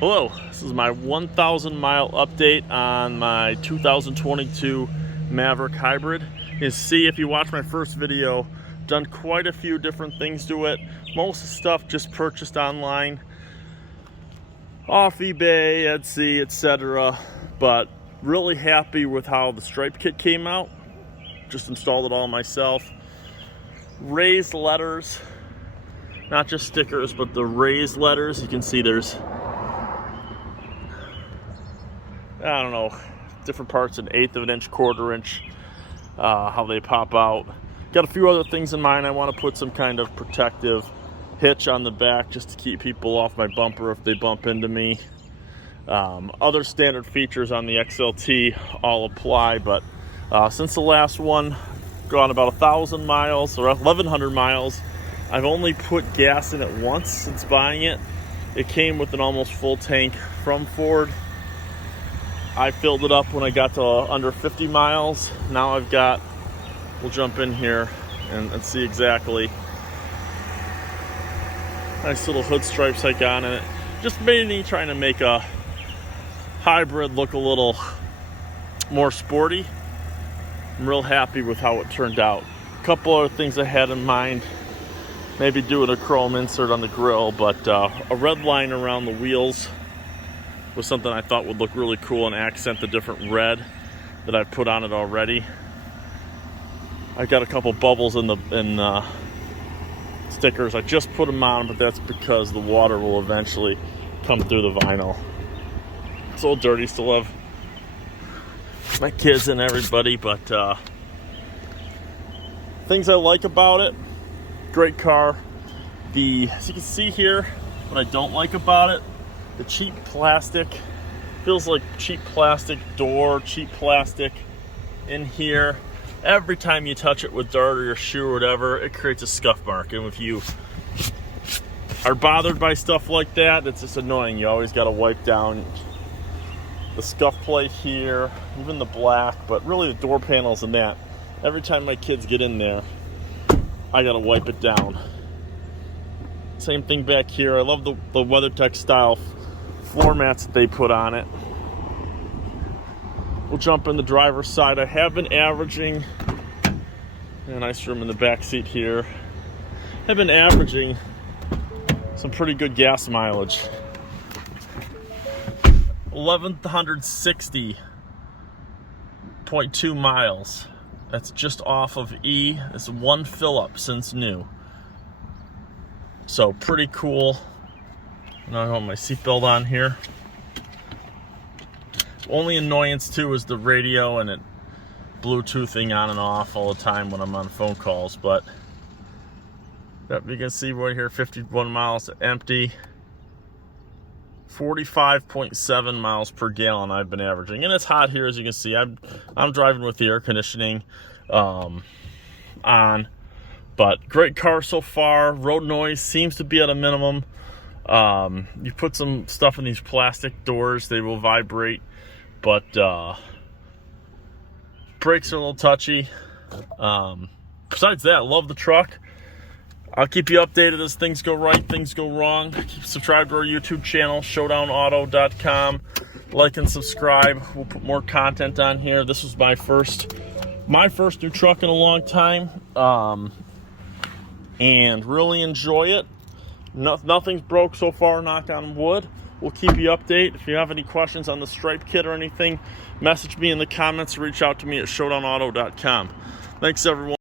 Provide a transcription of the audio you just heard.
Hello, this is my 1,000 mile update on my 2022 Maverick Hybrid. You see, if you watch my first video, done quite a few different things to it. Most of the stuff just purchased online, off eBay, Etsy, etc. But really happy with how the stripe kit came out. Just installed it all myself. Raised letters, not just stickers, but the raised letters. You can see there's, I don't know, different parts, an 1/8 of an inch, 1/4 inch, how they pop out. Got a few other things in mind. I want to put some kind of protective hitch on the back just to keep people off my bumper if they bump into me. Other standard features on the XLT all apply, but since the last one, gone about 1,000 miles or 1,100 miles. I've only put gas in it once since buying it. It came with an almost full tank from Ford. I filled it up when I got to under 50 miles. Now I've got, we'll jump in here and see exactly. Nice little hood stripes I got in it. Just mainly trying to make a hybrid look a little more sporty. I'm real happy with how it turned out. A couple other things I had in mind. Maybe doing a chrome insert on the grill, but a red line around the wheels was something I thought would look really cool and accent the different red that I've put on it already. I got a couple bubbles in stickers. I just put them on, but that's because the water will eventually come through the vinyl. It's a little dirty, still have my kids and everybody, but things I like about it, great car. As you can see here, what I don't like about it, the cheap plastic. Feels like cheap plastic door, cheap plastic in here. Every time you touch it with dirt or your shoe or whatever, it creates a scuff mark. And if you are bothered by stuff like that, it's just annoying. You always got to wipe down the scuff plate here, even the black, but really the door panels and that. Every time my kids get in there, I got to wipe it down. Same thing back here. I love the Weathertech style floor mats that they put on it. We'll jump in the driver's side. I have been averaging, a nice room in the back seat here. I've been averaging some pretty good gas mileage. 1,160.2 miles. That's just off of E. It's one fill up since new. So pretty cool. Now I have my seatbelt on here. Only annoyance too is the radio and it Bluetoothing on and off all the time when I'm on phone calls. But yep, you can see right here, 51 miles empty. 45.7 miles per gallon I've been averaging, and it's hot here as you can see. I'm driving with the air conditioning on, but great car so far. Road noise seems to be at a minimum. You put some stuff in these plastic doors, they will vibrate, but brakes are a little touchy. Besides that, love the truck. I'll keep you updated as things go right, things go wrong. Keep subscribed to our YouTube channel, showdownauto.com. Like and subscribe. We'll put more content on here. This was my first new truck in a long time, and really enjoy it. Nothing's broke so far, knock on wood. We'll keep you updated. If you have any questions on the stripe kit or anything, message me in the comments or reach out to me at showdownauto.com. Thanks, everyone.